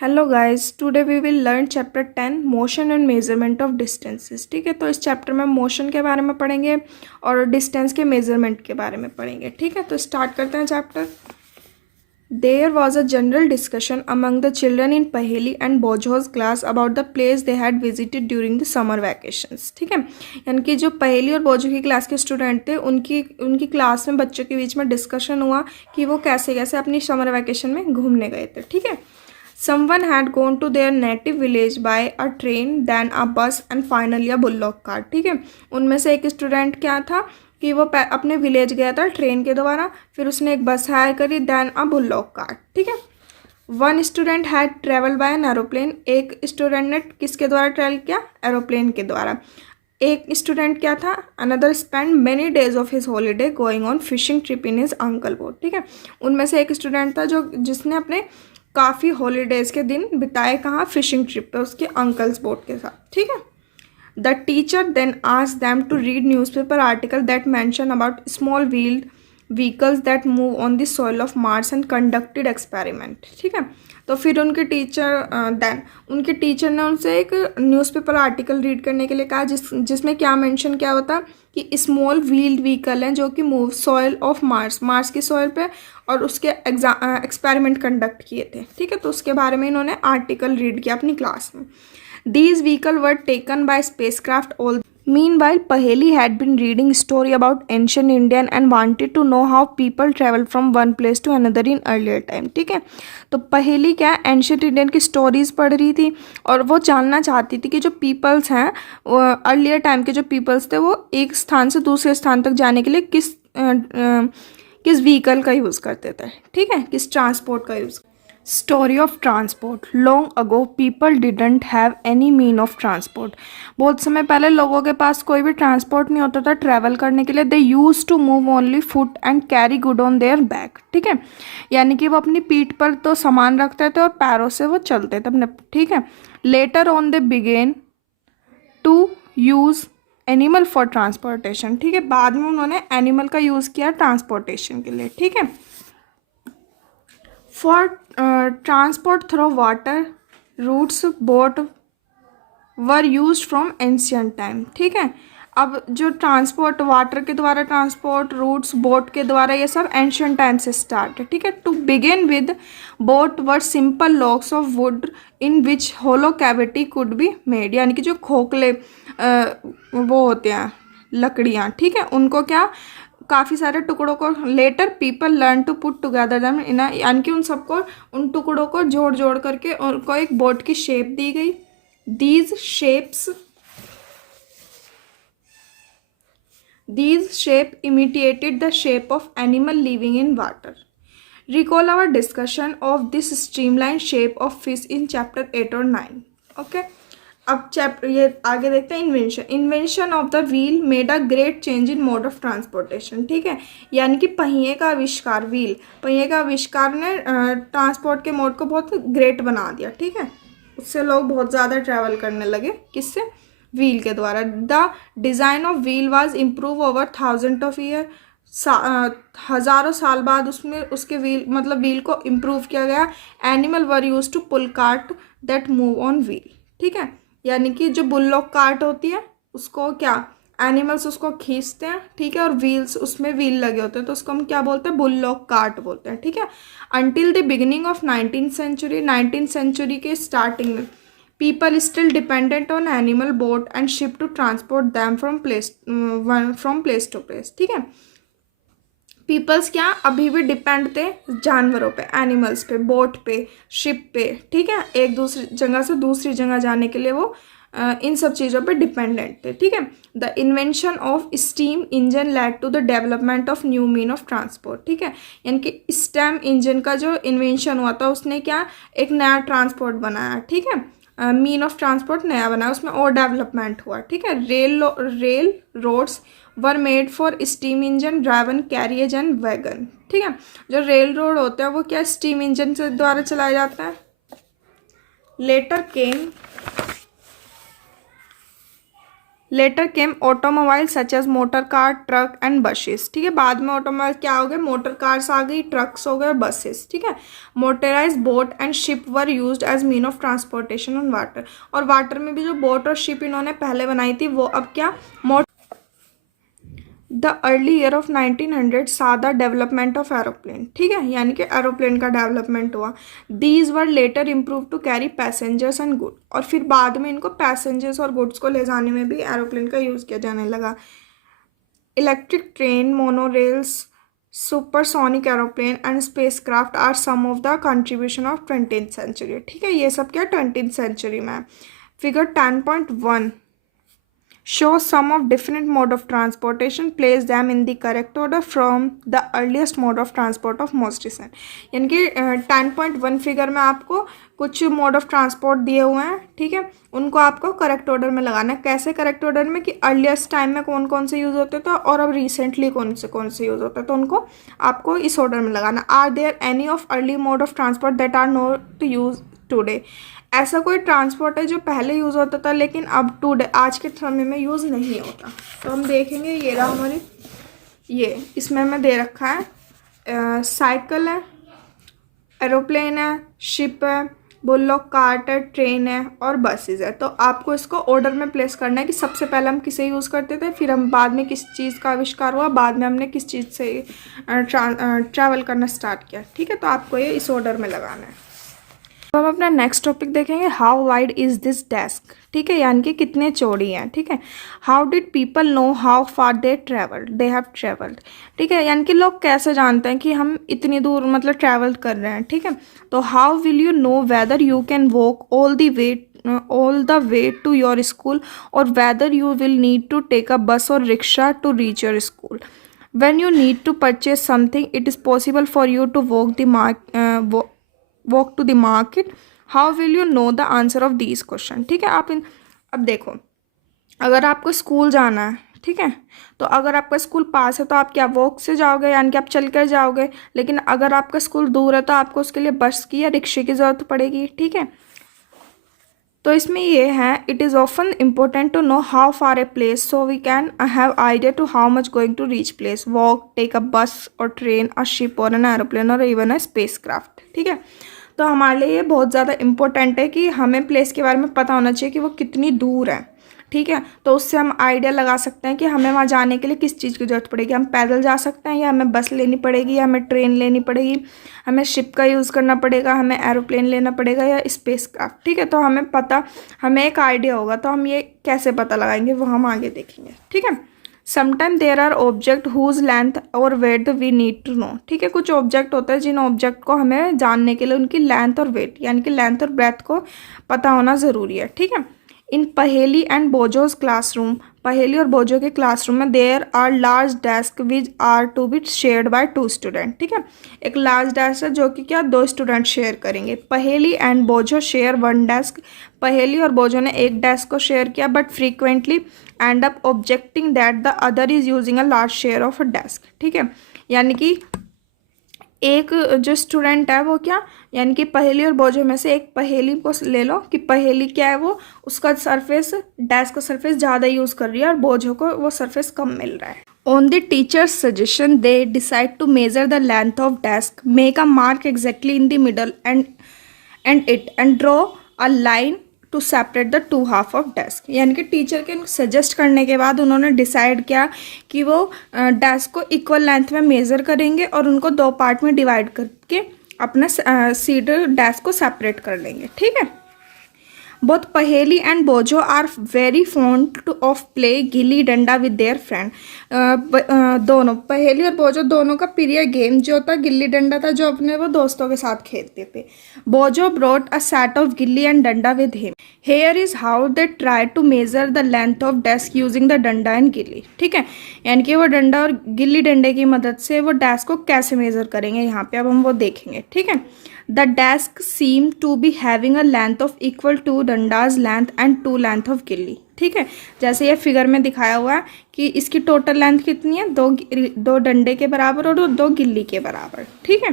Hello guys, today we will learn chapter 10 motion and measurement of distances. ठीक है, तो इस चैप्टर में मोशन के बारे में पढ़ेंगे और डिस्टेंस के मेजरमेंट के बारे में पढ़ेंगे। ठीक है, तो स्टार्ट करते हैं chapter. There was a general discussion among the children in Paheli and Bojho's class about the place they had visited during the summer vacations. ठीक है, यानी कि जो पहेली और बोझो की क्लास के स्टूडेंट थे उनकी क्लास में बच्चों के बीच में डिस्कशन हुआ कि वो कैसे कैसे अपनी समर वैकेशन में घूमने गए थे। ठीक है, someone had gone to their native village by a train, then a bus and finally a bullock cart। ठीक है, उनमें से एक स्टूडेंट क्या था कि वो अपने विलेज गया था ट्रेन के द्वारा, फिर उसने एक बस हायर करी, दैन अ बुल्लॉक कार्ट। ठीक है, one student had travel by an aeroplane. एक स्टूडेंट ने किसके द्वारा ट्रेवल किया? एरोप्लेन के द्वारा। एक स्टूडेंट क्या था? Another spend many days of his holiday going on fishing trip in his uncle boat. ठीक है, उनमें से एक स्टूडेंट था जिसने अपने काफ़ी हॉलीडेज़ के दिन बिताए कहाँ? फिशिंग ट्रिप पे उसके अंकल्स बोट के साथ। ठीक है, the teacher then asked them to read newspaper article that mention about small wheeled vehicles that move on the soil of Mars and conducted experiment. ठीक है, तो फिर उनके टीचर ने उनसे एक न्यूज़पेपर आर्टिकल रीड करने के लिए कहा जिसमें क्या मेंशन किया होता कि स्मॉल व्हील्ड व्हीकल हैं जो कि मूव सॉइल ऑफ मार्स की सॉइल पे और उसके एक्सपेरिमेंट कंडक्ट किए थे। ठीक है, तो उसके बारे में इन्होंने आर्टिकल रीड किया अपनी क्लास में। These vehicle were taken by spacecraft all. Meanwhile, Paheli had been reading story about ancient Indian and wanted to know how people traveled from one place to another in earlier time। ठीक है, तो पहेली क्या ancient Indian की stories पढ़ रही थी और वो जानना चाहती थी कि जो पीपल्स हैं, अर्लियर टाइम के जो पीपल्स थे, वो एक स्थान से दूसरे स्थान तक जाने के लिए किस व्हीकल का यूज़ करते थे। ठीक है, किस ट्रांसपोर्ट का use. Story of transport. Long ago people didn't have any mean of transport. बहुत समय पहले लोगों के पास कोई भी ट्रांसपोर्ट नहीं होता था ट्रैवल करने के लिए। They use to move only foot and carry good on their back. ठीक है, यानी कि वो अपनी पीठ पर तो सामान रखते थे और पैरों से वो चलते थे अपने। ठीक है, later on they begin to use animal for transportation. ठीक है, बाद में उन्होंने एनिमल का यूज़ किया ट्रांसपोर्टेशन के लिए। ठीक है, for transport through water routes boat were use from ancient time. ठीक है, अब जो ट्रांसपोर्ट वाटर के द्वारा ट्रांसपोर्ट रूट्स बोट के द्वारा ये सब एंशियंट टाइम से स्टार्ट है। ठीक है, to begin with boat were simple logs of wood in which hollow cavity could be made. यानी कि जो खोखले वो होते हैं लकड़ियाँ, ठीक है, उनको क्या काफ़ी सारे टुकड़ों को later people learn to put together them in, यानी कि उन सबको उन टुकड़ों को जोड़ जोड़ करके उनको एक बोट की शेप दी गई। These shape imitated the shape of animal living in water. Recall our discussion of this streamlined shape of fish in chapter 8 or 9. Okay. अब चैप्टर ये आगे देखते हैं। Invention of the wheel made a great change in mode of transportation. ठीक है, यानी कि पहिए का आविष्कार ने ट्रांसपोर्ट के मोड को बहुत ग्रेट बना दिया। ठीक है, उससे लोग बहुत ज़्यादा ट्रैवल करने लगे। किससे? व्हील के द्वारा। The design of wheel was improve over thousand of year. हज़ारों साल बाद उसके व्हील को इम्प्रूव किया गया। Animal were use to pull cart that move on wheel. ठीक है, यानी कि जो बुल्लॉक कार्ट होती है उसको क्या एनिमल्स उसको खींचते हैं। ठीक है, और व्हील्स उसमें व्हील लगे होते हैं तो उसको हम क्या बोलते हैं? बुल्लॉक कार्ट बोलते हैं। ठीक है, until the beginning of 19th century के स्टार्टिंग में people still dependent on animal boat and ship to transport them from place to place. ठीक है, पीपल्स क्या अभी भी डिपेंड थे जानवरों पे, एनिमल्स पे, बोट पे, शिप पे। ठीक है, एक दूसरी जगह से दूसरी जगह जाने के लिए वो इन सब चीज़ों पे डिपेंडेंट थे। ठीक है, the invention of steam engine led to the development of new mean of transport. ठीक है, यानी कि स्टेम इंजन का जो इन्वेंशन हुआ था उसने क्या एक नया ट्रांसपोर्ट बनाया। ठीक है, मीन ऑफ ट्रांसपोर्ट नया बनाया, उसमें और डेवलपमेंट हुआ। ठीक है, rail roads were made for steam engine driven carriage and wagon. ठीक है, जो रेल रोड होते हैं वो क्या स्टीम इंजन से द्वारा चलाया जाता है। Later came automobile such as motor car, truck and buses. ठीक है, बाद में ऑटोमोबाइल क्या हो गए, मोटर कार्स आ गई, ट्रक्स हो गए, बसेस। ठीक है, motorise boat and ship were used as mean of transportation on water. और वाटर में भी जो बोट और शिप इन्होंने पहले बनाई थी वो अब क्या द अर्ली ईयर ऑफ 1900 सा द डेवलपमेंट ऑफ एरोप्लेन। ठीक है, यानी कि एरोप्लेन का डेवलपमेंट हुआ। These were later improve to carry passengers and good. और फिर बाद में इनको पैसेंजर्स और गुड्स को ले जाने में भी एरोप्लेन का यूज़ किया जाने लगा। Electric train, monorails, supersonic aeroplane and spacecraft are some of the contribution of 20th century. ठीक है, ये सब क्या 20th सेंचुरी में है। Figure 10.1 show some of different mode of transportation, place them in the correct order from the earliest mode of transport of most recent। यानी कि 10.1 figure में आपको कुछ मोड ऑफ ट्रांसपोर्ट दिए हुए हैं। ठीक है, उनको आपको करेक्ट ऑर्डर में लगाना है। कैसे करेक्ट ऑर्डर में कि अर्लीस्ट टाइम में कौन कौन से यूज़ होते थे और अब रिसेंटली कौन से यूज़ होते हैं, तो उनको आपको इस ऑर्डर में लगाना। Are there any of early mode of transport that are not use today. ऐसा कोई ट्रांसपोर्ट है जो पहले यूज़ होता था लेकिन अब टुडे आज के समय में यूज़ नहीं होता। तो हम देखेंगे, ये रहा हमारी, ये इसमें हमें दे रखा है साइकिल है, एरोप्लेन है, शिप है, बुल्लॉक कार्ट है, ट्रेन है और बसेस है। तो आपको इसको ऑर्डर में प्लेस करना है कि सबसे पहले हम किसे यूज़ करते थे, फिर हम बाद में किस चीज़ का आविष्कार हुआ, बाद में हमने किस चीज़ से ट्रैवल करना स्टार्ट किया। ठीक है, तो आपको ये इस ऑर्डर में लगाना है। तो हम अपना नेक्स्ट टॉपिक देखेंगे, how wide is this desk. ठीक है, यानी कि कितने चौड़ी हैं। ठीक है, how did people know how far they have travelled. ठीक है, यानी कि लोग कैसे जानते हैं कि हम इतनी दूर मतलब ट्रैवल कर रहे हैं। ठीक है, तो how will you know whether you can walk all the way to your school और whether you will need to take a bus और rickshaw to reach your school. When you need to purchase something, it is possible for you to walk to the market. How will you know the answer of these question? ठीक है, अब देखो, अगर आपको school जाना है, ठीक है, तो अगर आपका स्कूल पास है तो आप क्या वॉक से जाओगे, यानी कि आप चल कर जाओगे। लेकिन अगर आपका स्कूल दूर है तो आपको उसके लिए बस की या रिक्शे की ज़रूरत पड़ेगी। ठीक है, तो इसमें ये है, it is often important to know how far a place so we can have idea to how much going to reach place, walk, take a bus or train, a ship or an aeroplane or even a spacecraft. ठीक है, तो हमारे लिए ये बहुत ज़्यादा important है कि हमें प्लेस के बारे में पता होना चाहिए कि वो कितनी दूर है। ठीक है, तो उससे हम आइडिया लगा सकते हैं कि हमें वहाँ जाने के लिए किस चीज़ की ज़रूरत पड़ेगी। हम पैदल जा सकते हैं या हमें बस लेनी पड़ेगी या हमें ट्रेन लेनी पड़ेगी, हमें शिप का यूज़ करना पड़ेगा, हमें एरोप्लेन लेना पड़ेगा या स्पेस क्राफ्ट। ठीक है, तो हमें एक आइडिया होगा, तो हम ये कैसे पता लगाएंगे वो हम आगे देखेंगे। ठीक है, sometime there are object whose length और weight we need to know. ठीक है, कुछ ऑब्जेक्ट होते हैं जिन ऑब्जेक्ट को हमें जानने के लिए उनकी लेंथ और वेट यानी कि लेंथ और ब्रेथ को पता होना ज़रूरी है। ठीक है, इन पहेली एंड बोजोज क्लासरूम, पहेली और बोजो के क्लासरूम में there are large desk which are to be shared by 2 student. ठीक है, एक लार्ज डेस्क है जो कि क्या 2 स्टूडेंट शेयर करेंगे। पहेली एंड बोजो शेयर 1 डेस्क, पहेली और बोजो ने एक डेस्क को शेयर किया but frequently and up objecting that the other is using a large share of a desk. ठीक है, यानी कि एक जो स्टूडेंट है वो क्या, यानी कि पहेली और बोझो में से एक पहेली को ले लो कि पहेली क्या है, वो उसका सरफेस डेस्क का सरफेस ज़्यादा यूज़ कर रही है और बोझो को वो सरफेस कम मिल रहा है। On the teacher's suggestion they decide to measure the length of desk, make a mark exactly in the middle and draw a line to separate the 2 half of desk. यानी कि टीचर के suggest करने के बाद उन्होंने decide किया कि वो डेस्क को इक्वल लेंथ में मेज़र करेंगे और उनको 2 पार्ट में डिवाइड करके अपना सीट डेस्क को सेपरेट कर लेंगे। ठीक है, both Paheli and Bojho are very fond to of play gilli danda with their friend. दोनों पहेली और बोझो दोनों का प्रिय गेम जो था गिल्ली डंडा था, जो अपने वो दोस्तों के साथ खेलते थे। Bojho brought a set of gilli and danda with him, here is how they try to measure the length of desk using the danda and gilli. ठीक है, यानी कि वो डंडा और गिल्ली डंडे की मदद से वो डेस्क को कैसे मेजर करेंगे, यहाँ पे अब हम वो देखेंगे। ठीक है, The desk seemed to be having a length of equal to danda's length and 2 length of gilli. ठीक है, जैसे ये फिगर में दिखाया हुआ है कि इसकी टोटल लेंथ कितनी है, 2 डंडे के बराबर और 2 गिल्ली के बराबर। ठीक है,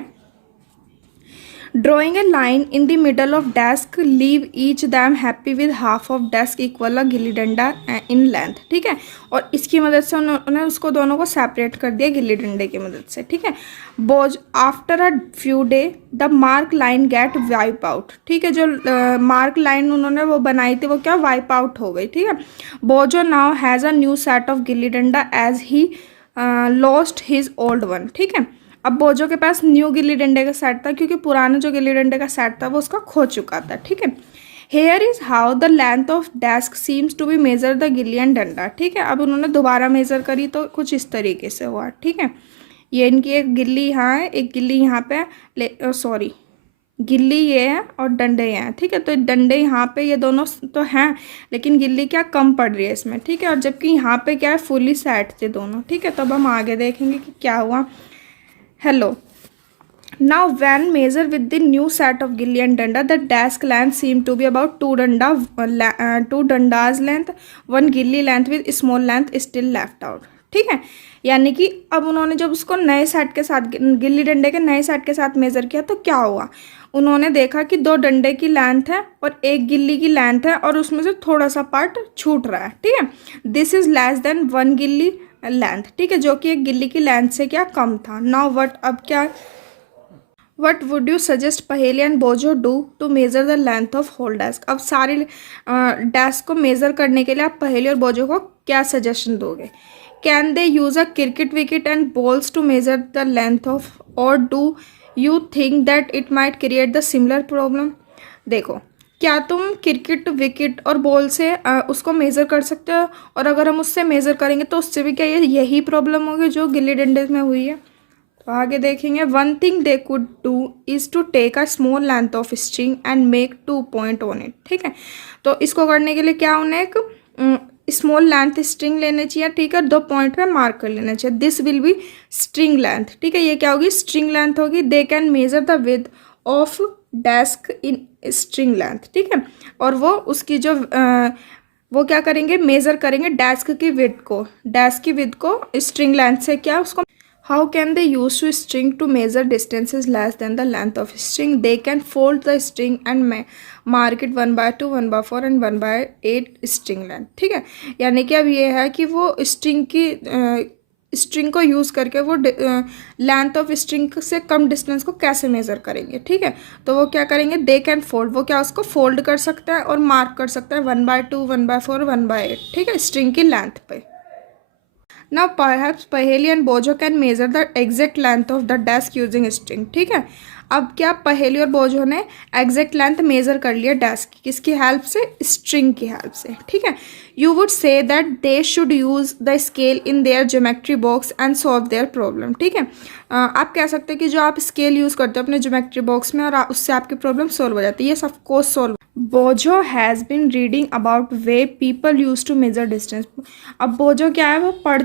drawing a line in the middle of desk, leave each them happy with half of desk equal a gilli danda in length, ठीक है। और इसकी मदद से उन्होंने उसको दोनों को सेपरेट कर दिया गिल्ली डंडे की मदद से, ठीक है। But after a few day the mark line get wipe out, ठीक है। जो मार्क लाइन उन्होंने वो बनाई थी वो क्या वाइप आउट हो गई, ठीक है। Bojho now has a new set of gilli danda as he lost his old one, ठीक है। अब बोजो के पास न्यू गिल्ली डंडे का सेट था क्योंकि पुराना जो गिल्ली डंडे का सेट था वो उसका खो चुका था, ठीक है। Here is how the length of desk seems to be measure the gilli and danda, ठीक है। अब उन्होंने दोबारा मेजर करी तो कुछ इस तरीके से हुआ, ठीक है। ये इनकी एक गिल्ली यहाँ है, एक गिल्ली यहाँ पे सॉरी गिल्ली ये है और डंडे ये हैं, ठीक है। तो डंडे यहाँ पे ये दोनों तो हैं लेकिन गिल्ली क्या कम पड़ रही है इसमें, ठीक है। और जबकि यहाँ पे क्या है फुली सेट थे दोनों, ठीक है। तो अब हम आगे देखेंगे कि क्या हुआ। Hello, now when measure with the new set of gilli and danda, the desk length seem to be about two dandas length, one gilli length with small length still left out, ठीक है। यानी कि अब उन्होंने जब उसको नए set के साथ गिल्ली डंडे के नए सेट के साथ मेज़र किया तो क्या हुआ, उन्होंने देखा कि दो डंडे की लेंथ है और एक गिल्ली की लेंथ है और उसमें से थोड़ा सा पार्ट छूट रहा है, ठीक है। This is less than one गिल्ली लेंथ, ठीक है, जो कि एक गिल्ली की लेंथ से क्या कम था। नाउ वट अब क्या what would you suggest Paheli and Bojho do to measure the length of whole desk. अब सारी डेस्क को मेज़र करने के लिए आप पहेली और बोजो को क्या सजेशन दोगे। Can they use a cricket wicket and balls to measure the length of, और do you think that it might create the similar problem. देखो, क्या तुम क्रिकेट विकेट और बॉल से उसको मेज़र कर सकते हो, और अगर हम उससे मेज़र करेंगे तो उससे भी क्या यही प्रॉब्लम होगी जो गिल्ली डंडे में हुई है। तो आगे देखेंगे, one thing they could do is to take a small length of string and make 2 point on it, ठीक है। तो इसको करने के लिए क्या उन्हें एक स्मॉल लेंथ स्ट्रिंग लेनी चाहिए, ठीक है, 2 पॉइंट पे मार्क कर लेना चाहिए। This will be string length, ठीक है। ये क्या होगी, स्ट्रिंग लेंथ होगी। They can measure the width of desk in string length, ठीक है। और वो उसकी जो वो क्या करेंगे, मेज़र करेंगे डेस्क की विड्थ को, डेस्क की विड्थ को स्ट्रिंग लेंथ से क्या उसको। How can they use to string to measure distances less than the length of string. They can fold the string and mark it 1/2, 1/4 and 1/8 string length, ठीक है। यानी कि अब ये है कि वो स्ट्रिंग को यूज़ करके वो लेंथ ऑफ स्ट्रिंग से कम डिस्टेंस को कैसे मेज़र करेंगे, ठीक है। तो वो क्या करेंगे, दे कैन फोल्ड, वो क्या उसको फोल्ड कर सकता है और मार्क कर सकता है 1/2, 1/4, 1/8, ठीक है, स्ट्रिंग की लेंथ पे। Now perhaps पहेली एंड बोजो can measure the exact length of the desk using string, ठीक है। अब क्या पहेली और बोजो ने एग्जैक्ट लेंथ मेजर कर लिया डेस्क की, किसकी हेल्प से, स्ट्रिंग की हेल्प से, ठीक है। You would say that they should use the scale in their geometry box and solve their problem, ठीक है। आप कह सकते हैं कि जो आप स्केल यूज़ करते हो अपने ज्योमेट्री बॉक्स में और उससे आपकी प्रॉब्लम सॉल्व हो जाती है, ये सब course solve. Bojho has been reading about way people use to measure distance. अब बोजो क्या है, वो पढ़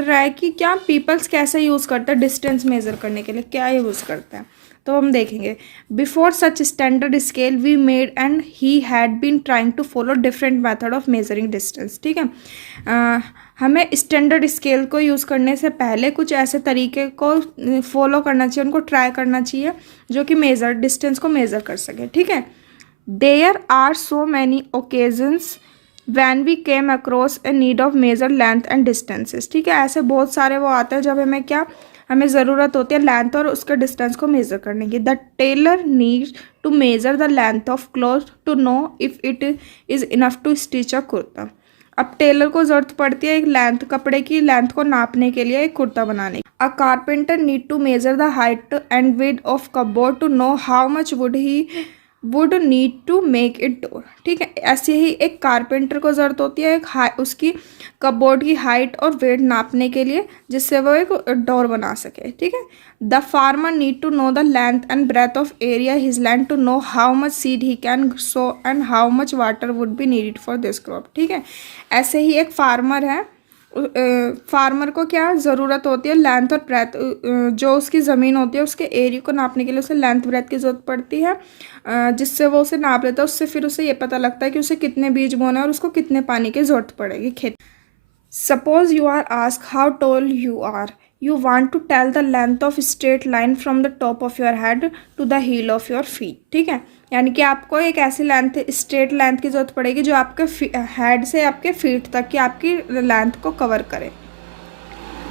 रहा है कि क्या पीपल्स कैसे यूज़ करते हैं डिस्टेंस मेजर करने के लिए, क्या यूज़ करते हैं। तो हम देखेंगे, before such standard scale we made and he had been trying to follow different method of measuring distance, ठीक है। हमें स्टैंडर्ड स्केल को यूज़ करने से पहले कुछ ऐसे तरीके को फॉलो करना चाहिए, उनको ट्राई करना चाहिए जो कि डिस्टेंस को मेज़र कर सके, ठीक है। There are so many occasions when we came across a need of measure length and distances, ठीक है। ऐसे बहुत सारे वो आते हैं जब हमें ज़रूरत होती है लेंथ और उसके डिस्टेंस को मेज़र करने की। The tailor need to measure the length of cloth to know if it is enough to stitch a kurta. अब टेलर को ज़रूरत पड़ती है एक लेंथ, कपड़े की लेंथ को नापने के लिए, एक कुर्ता बनाने की। A carpenter need to measure the height and width of cupboard to know how much wood need to make it door, ठीक है। ऐसे ही एक कारपेंटर को ज़रूरत होती है उसकी कपबोर्ड की हाइट और वेट नापने के लिए, जिससे वो एक डोर बना सके, ठीक है। The farmer need to know the length and breadth of area his land to know how much seed he can sow and how much water would be needed for this crop, ठीक है। ऐसे ही एक farmer है, farmer को क्या ज़रूरत होती है, लेंथ और ब्रेथ, जो उसकी ज़मीन होती है उसके एरिया को नापने के लिए उसे लेंथ ब्रेथ की ज़रूरत पड़ती है, जिससे वो उसे नाप लेता है। उससे फिर उसे ये पता लगता है कि उसे कितने बीज बोना है और उसको कितने पानी की ज़रूरत पड़ेगी खेत। Suppose you are ask how tall you are, You want to tell the length of straight line from the top of your head to the heel of your feet. ठीक है, यानी कि आपको एक ऐसी लेंथ, स्ट्रेट लेंथ की जरूरत पड़ेगी जो आपके हेड से आपके फीट तक की आपकी लेंथ को कवर करे.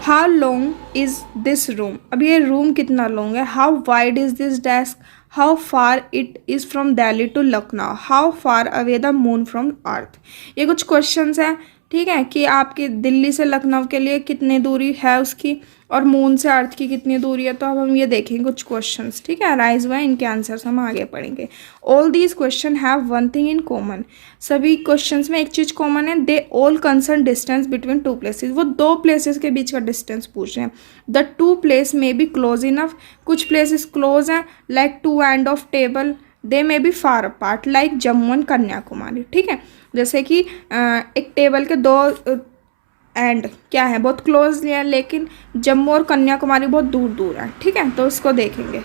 How long is this room. अब ये रूम कितना लॉन्ग है. How wide is this desk. How far it is from Delhi to Lucknow. How far away the moon from earth. ये कुछ क्वेश्चंस हैं, ठीक है, कि आपकी दिल्ली से लखनऊ के लिए कितनी दूरी है उसकी, और मून से अर्थ की कितनी दूरी है. तो अब हम ये देखेंगे कुछ क्वेश्चंस, ठीक है, अराइज हुआ है, इनके आंसर्स हम आगे पढ़ेंगे. All these question have one thing in common. सभी क्वेश्चंस में एक चीज़ कॉमन है. They all concern distance between two places. वो दो प्लेसेस के बीच का डिस्टेंस पूछ रहे हैं. The two place may be close enough. कुछ प्लेसेस क्लोज हैं, like two end of table. They may be far apart, like Jammu and Kanyakumari. ठीक है, जैसे कि एक टेबल के दो एंड क्या है, बहुत क्लोज है, लेकिन जम्मू और कन्याकुमारी बहुत दूर दूर है. ठीक है, तो उसको देखेंगे.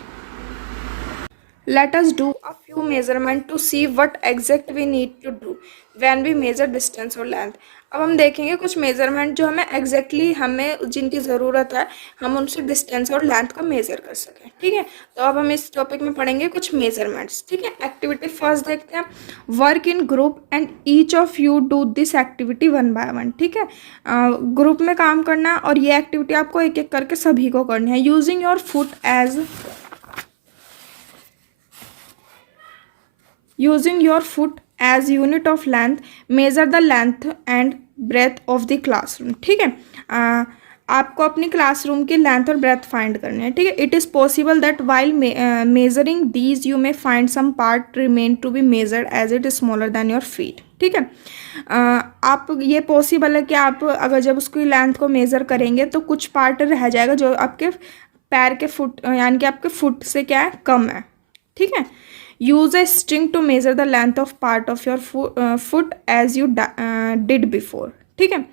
Let us do a few measurement to see what exact we need to do when we measure distance और लेंथ. अब हम देखेंगे कुछ मेजरमेंट जो हमें एग्जैक्टली हमें जिनकी ज़रूरत है, हम उनसे डिस्टेंस और लेंथ को मेज़र कर सकें. ठीक है, तो अब हम इस टॉपिक में पढ़ेंगे कुछ मेजरमेंट्स. ठीक है, एक्टिविटी फर्स्ट देखते हैं. Work in group and each of you do this activity one by one. ठीक है, ग्रुप में काम करना है और ये एक्टिविटी आपको एक एक करके सभी को करनी है. Using your foot as Using your foot as unit of length, measure the length and breadth of the classroom. ठीक है, आपको अपनी क्लासरूम की लेंथ और ब्रेथ फाइंड करनी है. ठीक है, it is possible that while measuring these you may find some part remain to be measured as it is smaller than your feet. ठीक है, आप ये पॉसिबल है कि आप अगर जब उसकी लेंथ को मेज़र करेंगे तो कुछ पार्ट रह जाएगा जो आपके पैर के फुट यानी कि आपके फुट से क्या है, कम है. ठीक है, use a string to measure the length of part of your foot as you did before. ठीक है,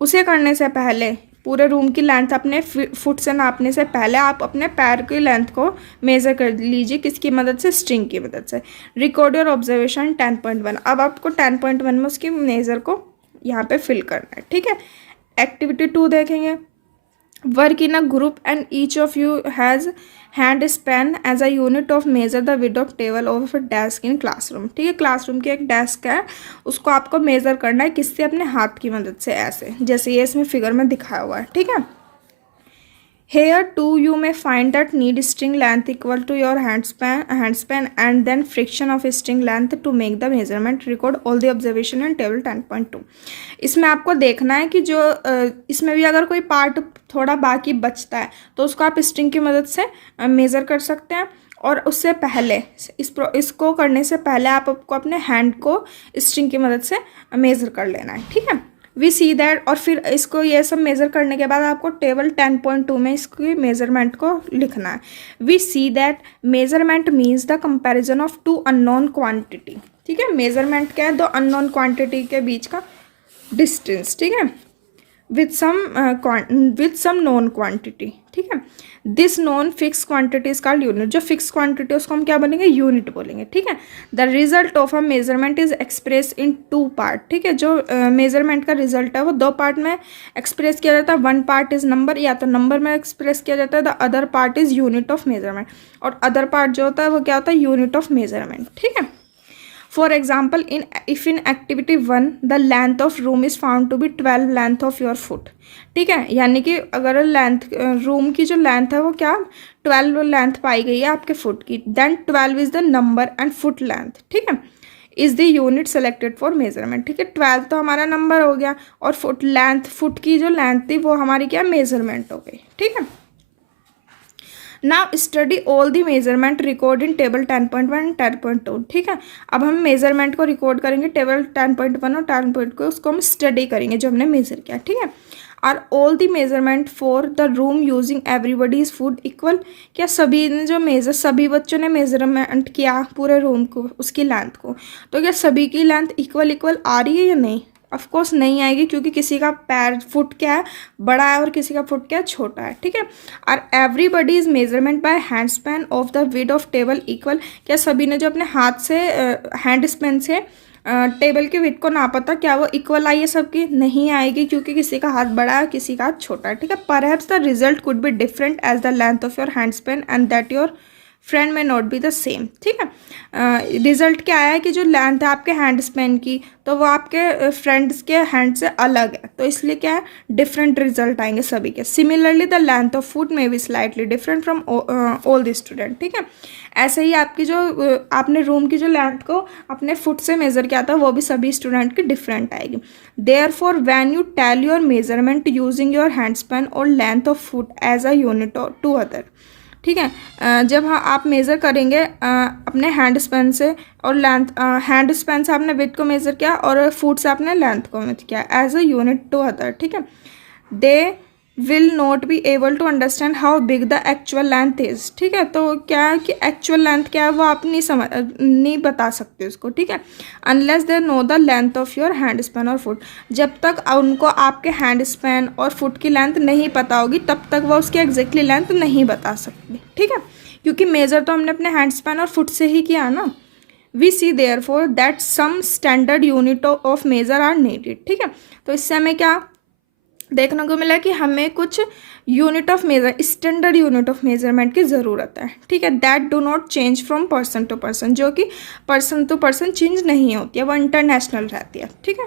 उसे करने से पहले पूरे रूम की लेंथ अपने फुट से नापने से पहले आप अपने पैर की लेंथ को मेज़र कर लीजिए. किसकी मदद से, स्ट्रिंग की मदद से. Record your observation 10.1. अब आपको 10.1 में उसकी मेज़र को यहाँ पे फिल करना है. ठीक है, एक्टिविटी 2 देखेंगे. Work in a group and each of you has hand span as a unit of measure the width of table of desk in classroom. ठीक है, क्लासरूम की एक डेस्क है, उसको आपको मेज़र करना है किससे, अपने हाथ की मदद से, ऐसे जैसे ये इसमें फिगर में दिखाया हुआ है. ठीक है, here too you may find that need string length equal to your handspan and then friction of string length to make the measurement. Record all the observation in table 10.2. इसमें आपको देखना है कि जो इसमें भी अगर कोई पार्ट थोड़ा बाकी बचता है तो उसको आप स्ट्रिंग की मदद से मेज़र कर सकते हैं. और उससे पहले इसको करने से पहले आपको अपने हैंड को स्ट्रिंग की मदद से मेज़र कर लेना है. ठीक है, वी सी दैट. और फिर इसको ये सब मेज़र करने के बाद आपको टेबल 10.2 में इसकी मेज़रमेंट को लिखना है. We see that measurement means the comparison of two unknown quantity. ठीक है, मेज़रमेंट क्या है, दो अननोन क्वांटिटी के बीच का डिस्टेंस. ठीक है, विथ सम नॉन क्वांटिटी. ठीक है, this non fix quantity is called unit. जो फिक्स क्वांटिटी उसको हम क्या बोलेंगे, यूनिट बोलेंगे. ठीक है, the result of a measurement is express in 2 part. ठीक है, जो मेजरमेंट का रिजल्ट है वो 2 पार्ट में एक्सप्रेस किया जाता है. 1 पार्ट इज नंबर, या तो नंबर में एक्सप्रेस किया जाता है. The other part is unit of measurement, और अदर पार्ट जो होता है वो क्या होता है, यूनिट ऑफ मेजरमेंट. ठीक है, for example if in activity 1 the length of room is found to be 12 length of your foot. ठीक है, यानी कि अगर लेंथ रूम की जो लेंथ है वो क्या 12 लेंथ पाई गई है आपके फुट की, then 12 is the number and foot length. ठीक है, is the unit selected for measurement. ठीक है, 12 तो हमारा नंबर हो गया और फुट की जो लेंथ थी वो हमारी क्या मेजरमेंट हो गई. ठीक है, now study all the measurement record in table 10.1 and 10.2. ठीक है, अब हम मेजरमेंट को रिकॉर्ड करेंगे टेबल 10.1 और 10.2 उसको हम स्टडी करेंगे जो हमने मेजर किया. ठीक है, are all the measurement for the room using everybody's foot equal. क्या सभी ने जो सभी बच्चों ने मेजरमेंट किया पूरे रूम को, उसकी लेंथ को, तो क्या सभी की लेंथ इक्वल आ रही है या नहीं? ऑफ कोर्स नहीं आएगी, क्योंकि किसी का पैर फुट क्या है, बड़ा है और किसी का फुट क्या है, छोटा है. ठीक है, और everybody is measurement by hand span of the width of table equal. क्या सभी ने जो अपने हाथ से हैंड स्पैन से टेबल की विड्थ को नापा था, क्या वो इक्वल आई है सबकी? नहीं आएगी, क्योंकि किसी का हाथ बड़ा है, किसी का हाथ छोटा है, ठीक है। Perhaps the result could be different as the length of your hand span and that your friend may not be the same, ठीक है। रिजल्ट क्या आया है कि जो लेंथ है आपके हैंड स्पेन की, तो वो आपके फ्रेंड्स के हैंड से अलग है, तो इसलिए क्या है, डिफरेंट रिजल्ट आएंगे सभी के। Similarly the length of foot may be slightly different from all the student, ठीक है। ऐसे ही आपकी जो आपने रूम की जो लेंथ को अपने फुट से मेज़र किया था, वो भी सभी स्टूडेंट की डिफरेंट आएगी। Therefore when you tell your measurement using your hand span और length of foot as a unit to other, ठीक है। जब हाँ आप मेज़र करेंगे अपने हैंड स्पेन से और लेंथ, हैंड स्पेन से आपने विड्थ को मेज़र किया और फुट से आपने लेंथ को मेज़र किया as a unit to other, ठीक है। They will not be able to understand how big the actual length is, ठीक है। तो क्या है कि एक्चुअल लेंथ क्या है वो आप नहीं बता सकते उसको, ठीक है, unless they know the length of your hand span और फुट। जब तक उनको आपके हैंड स्पेन और फुट की लेंथ नहीं पता होगी, तब तक वो उसकी एग्जैक्टली लेंथ नहीं बता सकती, ठीक है, क्योंकि मेज़र तो हमने अपने हैंड स्पेन और फुट से ही किया ना। We see therefore that some standard unit of measure are needed, ठीक है। तो इससे हमें क्या देखने को मिला कि हमें कुछ unit of measure, standard unit of measurement की ज़रूरत है, ठीक है। That do not change from person to person, जो कि पर्सन टू पर्सन चेंज नहीं होती है, वो इंटरनेशनल रहती है, ठीक है।